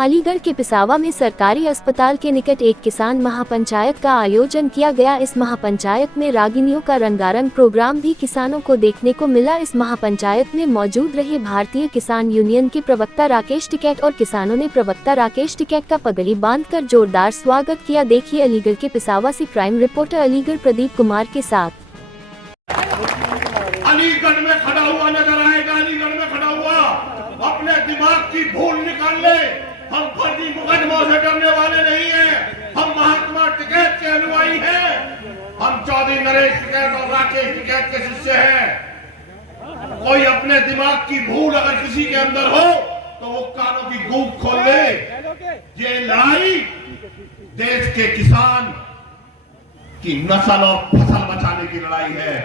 अलीगढ़ के पिसावा में सरकारी अस्पताल के निकट एक किसान महापंचायत का आयोजन किया गया। इस महापंचायत में रागिनियों का रंगारंग प्रोग्राम भी किसानों को देखने को मिला। इस महापंचायत में मौजूद रहे भारतीय किसान यूनियन के प्रवक्ता राकेश टिकैत और किसानों ने प्रवक्ता राकेश टिकैत का पगड़ी बांधकर जोरदार स्वागत किया। देखिए अलीगढ़ के पिसावा से क्राइम रिपोर्टर अलीगढ़ प्रदीप कुमार के साथ। अलीगढ़ में खड़ा हुआ नजर आएगा, अलीगढ़ में खड़ा हुआ अपने दिमाग की भूल निकाल ले। हम फर्जी मुकदमों से डरने वाले नहीं हैं, हम महात्मा टिकैत के अनुयायी हैं। हम चौधरी नरेश टिकैत और राकेश टिकैत के शिष्य हैं। कोई अपने दिमाग की भूल अगर किसी के अंदर हो तो वो कानों की गूंज खोल ले। ये लड़ाई देश के किसान की नस्ल और फसल बचाने की लड़ाई है।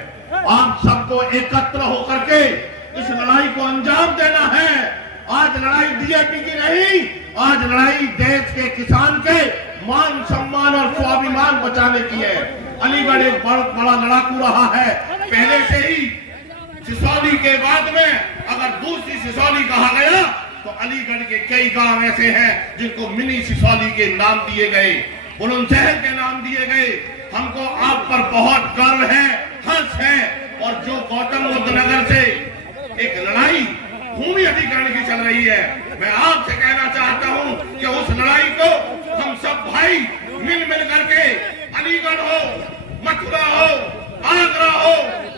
आप सबको एकत्र होकर के इस लड़ाई को अंजाम देना है। आज लड़ाई बीजेपी की नहीं, आज लड़ाई देश के किसान के मान सम्मान और स्वाभिमान बचाने की है। अलीगढ़ एक बहुत बड़ा लड़ाकू रहा है। पहले से ही सिसौली के बाद में अगर दूसरी सिसौली कहा गया तो अलीगढ़ के कई गांव ऐसे हैं जिनको मिनी सिसौली के नाम दिए गए, बुलंदशहर के नाम दिए गए। हमको आप पर बहुत गर्व है, हर्ष है। और जो गौतम बुद्ध नगर से एक लड़ाई भूमि अधिग्रहण की चल रही है, मैं आपसे कहना चाहता हूं कि उस लड़ाई को हम सब भाई मिल करके अलीगढ़ हो, मथुरा हो, आगरा हो,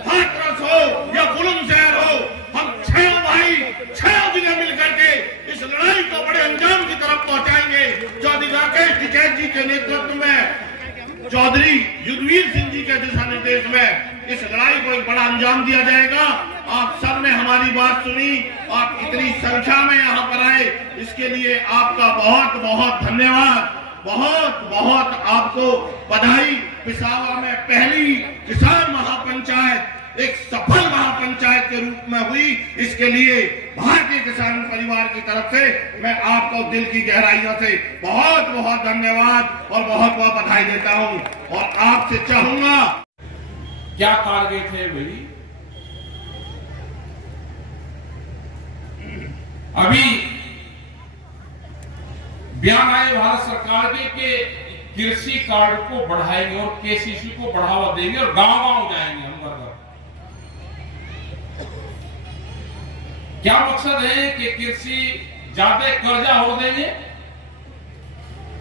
हाथरस हो या बुलंदशहर हो, हम 6 भाई 6 जिले मिल करके इस लड़ाई को बड़े अंजाम की तरफ पहुंचाएंगे। चौधरी राकेश टिकैत जी के नेतृत्व में, चौधरी युद्धवीर सिंह जी के दिशा निर्देश में इस लड़ाई को एक बड़ा अंजाम दिया जाएगा। आप सब ने हमारी बात सुनी, आप इतनी संख्या में यहाँ पर आए, इसके लिए आपका बहुत बहुत धन्यवाद, बहुत बहुत आपको बधाई। पिसावा में पहली किसान महापंचायत एक सफल महापंचायत के रूप में हुई, इसके लिए भारतीय किसान परिवार की तरफ से मैं आपको दिल की गहराइयों से बहुत बहुत धन्यवाद और बहुत बहुत बधाई देता हूं। और आपसे चाहूंगा, क्या टारगेट है मेरी? अभी बयान आए भारत सरकार के कृषि कार्ड को बढ़ाएंगे और केसीसी को बढ़ावा देंगे और गांव गांव जाएंगे हम घर घर। क्या मकसद है कि कृषि ज्यादा कर्जा हो देंगे,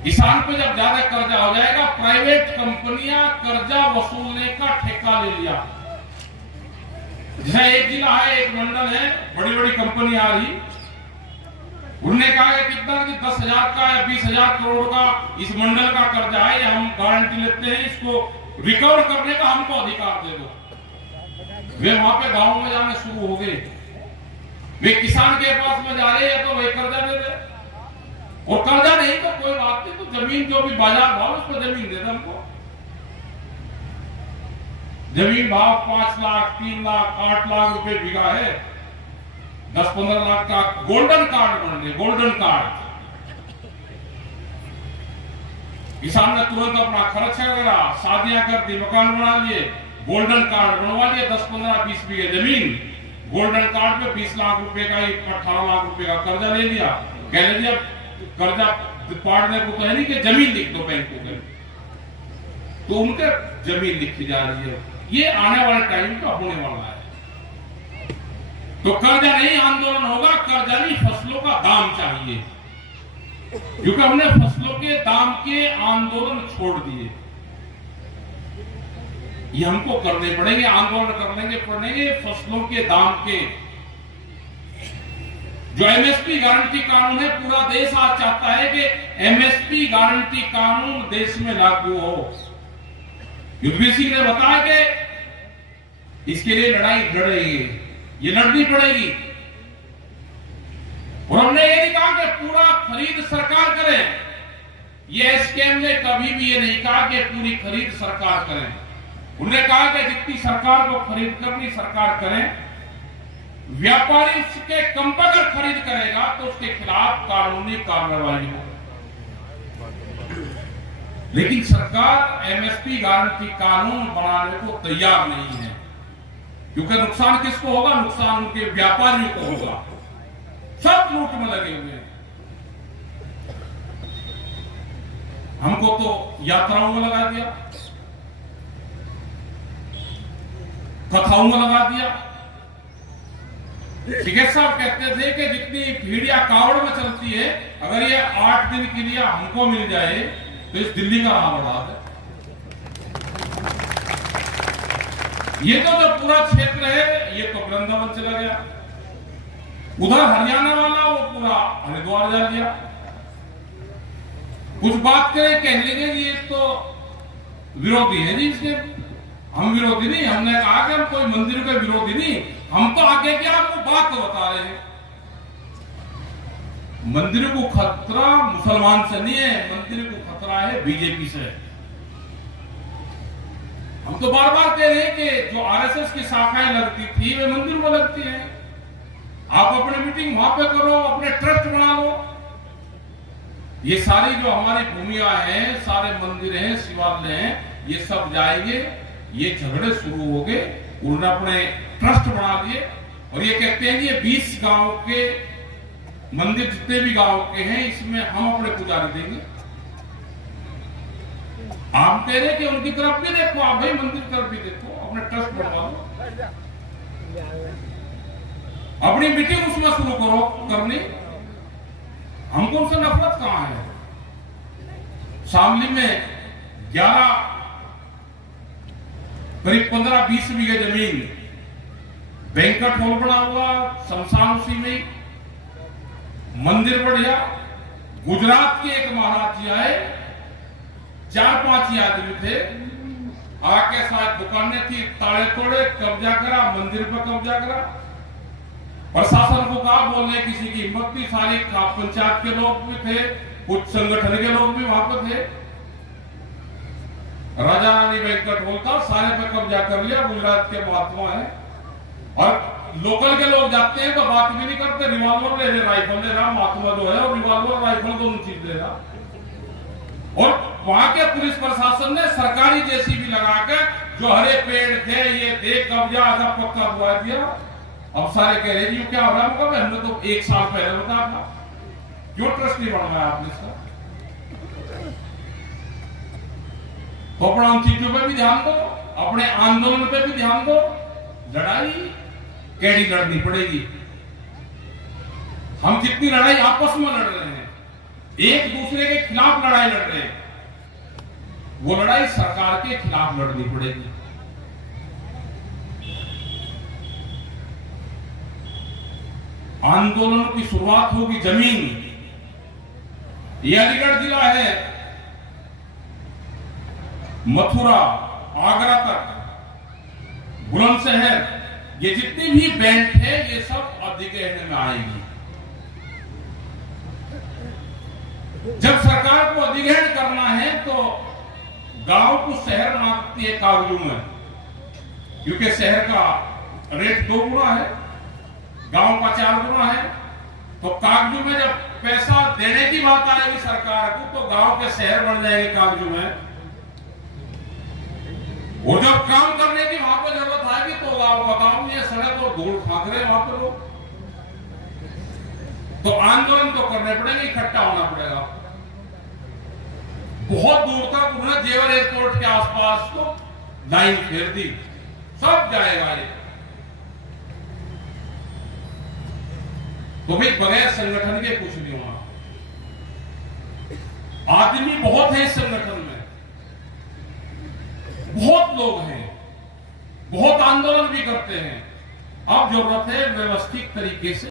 किसान पे जब ज्यादा कर्जा हो जाएगा प्राइवेट कंपनियां कर्जा वसूलने का ठेका ले लिया। जैसे एक जिला है, एक मंडल है, बड़ी बड़ी कंपनी आ रही, उन्होंने कहा है कितना कि 10,000 का या 20,000 करोड़ का इस मंडल का कर्जा है, हम गारंटी लेते हैं, इसको रिकवर करने का हमको अधिकार दे दो। वे वहां पे गांव में जाने शुरू हो गए, वे किसान के पास में जा रहे हैं तो वे कर्जा दे रहे, और कर्जा नहीं तो कोई बात नहीं, तो जमीन जो भी बाजार भाव उस पर जमीन दे दे हमको। जमीन भाव 5 लाख, 3 लाख, 8 लाख रुपए बीघा है, 10-15 लाख का गोल्डन कार्ड बन गए, गोल्डन कार्ड। किसान ने तुरंत अपना खर्च करा, शादियां कर दी, मकान बना लिए, गोल्डन कार्ड बनवा लिए, 10-15-20 बीघे जमीन, गोल्डन कार्ड पे 20 लाख रुपए का, 18 लाख रुपए का कर्जा ले लिया। कह लिया कर्जा पाड़ने को तो है नहीं कि जमीन लिख दो बैंक को, तो उनके जमीन लिखी जा रही है। ये आने वाले टाइम का होने वाला है। तो कर्जा नहीं आंदोलन होगा, कर्जा नहीं, फसलों का दाम चाहिए, क्योंकि हमने फसलों के दाम के आंदोलन छोड़ दिए। ये हमको करने पड़ेंगे, आंदोलन करने पड़ेंगे फसलों के दाम के। जो एमएसपी गारंटी कानून है, पूरा देश आज चाहता है कि एमएसपी गारंटी कानून देश में लागू हो। युद्धवीर सिंह ने बताया कि इसके लिए लड़ाई लड़ रही है, ये लड़नी पड़ेगी। और हमने ये नहीं कहा कि पूरा खरीद सरकार करे, ये एसकेएम ने कभी भी ये नहीं कहा कि पूरी खरीद सरकार करे। उन्होंने कहा कि जितनी सरकार को खरीद करनी सरकार करे, व्यापारी उसके कम पर अगर खरीद करेगा तो उसके खिलाफ कानूनी कार्रवाई हो। लेकिन सरकार एमएसपी गारंटी कानून बनाने को तैयार नहीं है, क्योंकि नुकसान किसको होगा? नुकसान उनके व्यापारियों को होगा। सब लूट में लगे हुए हैं। हमको तो यात्राओं में लगा दिया, कथाओं में लगा दिया। टिकैत साहब कहते थे कि जितनी भीड़िया कावड़ में चलती है, अगर ये 8 दिन के लिए हमको मिल जाए तो इस दिल्ली का राह बढ़ा दे। ये तो जो पूरा क्षेत्र है ये तो वृंदावन चला गया, उधर हरियाणा वाला वो पूरा हरिद्वार जा लिया। कुछ बात करें कह लेंगे ये तो विरोधी है जी, इसके हम विरोधी नहीं, हमने कहा कि हम कोई मंदिर के विरोधी नहीं, हम तो आगे क्या आपको बात तो बता रहे हैं। मंदिर को खतरा मुसलमान से नहीं है, मंदिर को खतरा है बीजेपी से। हम तो बार बार कह रहे हैं कि जो आरएसएस की शाखाएं लगती थी वे मंदिर में लगती हैं। आप अपनी मीटिंग वहां पे करो, अपने ट्रस्ट बना लो। ये सारी जो हमारी भूमिया हैं, सारे मंदिर हैं, शिवालय हैं, ये सब जाएंगे। ये झगड़े शुरू हो गए, उन्होंने अपने ट्रस्ट बना लिए और ये कहते हैं कि ये 20 गांव के मंदिर जितने भी गांव के हैं इसमें हम अपने पुजारी देंगे। आप कह रहे हैं कि उनकी तरफ भी देखो, आप भाई मंदिर तरफ भी देखो, अपने ट्रस्ट बनवा लो, अपनी मीटिंग उसमें शुरू करो करनी। हमको उनसे नफरत कहां है? शामली में 11 करीब 15-20 बीघे जमीन, बैंक्वेट हॉल बना हुआ, शमशान उसी में, मंदिर बढ़िया। गुजरात के एक महाराज जी आए, 4-5 ही आदमी थे, आके साथ दुकानें थी, ताले तोड़े, कब्जा करा, मंदिर पर कब्जा करा। प्रशासन को कहा, बोलने किसी की हिम्मत थी, सारी पंचायत के लोग भी थे, कुछ संगठन के लोग भी वहां पर थे। राजा रानी बैंक्वेट हॉल था, सारे पे कब्जा कर लिया। गुजरात के महात्मा है और लोकल के लोग जाते हैं तो बात भी नहीं करते, रिवॉल्वर ले रहे, राइफल ले रहा, महात्मा जो है और रिवॉल्वर राइफल दोनों चीज दे रहा। और वहां के पुलिस प्रशासन ने सरकारी जेसीबी लगा के जो हरे पेड़ थे ये देख कब्जा आधा पक्का हुआ दिया। अब सारे कह रहे जी क्या हो रहा है? हमने तो 1 साल पहले बताया था, क्यों ट्रस्ट नहीं बनवाया आपने इसका? तो अपना उन चीजों पे भी ध्यान दो, अपने आंदोलन पे भी ध्यान दो। लड़ाई कैडी लड़नी पड़ेगी। हम जितनी लड़ाई आपस में लड़ रहे हैं, एक दूसरे के खिलाफ लड़ाई लड़ रहे हैं, वो लड़ाई सरकार के खिलाफ लड़नी पड़ेगी। आंदोलन की शुरुआत होगी जमीन। यह अलीगढ़ जिला है, मथुरा, आगरा तक, बुलंदशहर, ये जितनी भी बेल्ट है ये सब अधिग्रहण में आएगी। जब सरकार को अधिग्रहण करना है तो गांव को शहर बनाती है कागजों में, क्योंकि शहर का रेट 2 गुना है, गांव का 4 गुना है। तो कागजों में जब पैसा देने की बात आएगी सरकार को तो गांव के शहर बन जाएंगे कागजों में। और जब काम करने की वहां पर जरूरत आएगी तो गांव बताओ ये सड़क और धूल खाक रहे वहां पर लोग। तो आंदोलन तो करने पड़ेंगे, इकट्ठा होना पड़ेगा। बहुत दूर तक उन्होंने जेवर एयरपोर्ट के आसपास तो लाइन फेर दी, सब जाएगा ये। तो भाई बगैर संगठन के कुछ नहीं हुआ। आदमी बहुत है इस संगठन में, बहुत लोग हैं, बहुत आंदोलन भी करते हैं। अब जरूरत है व्यवस्थित तरीके से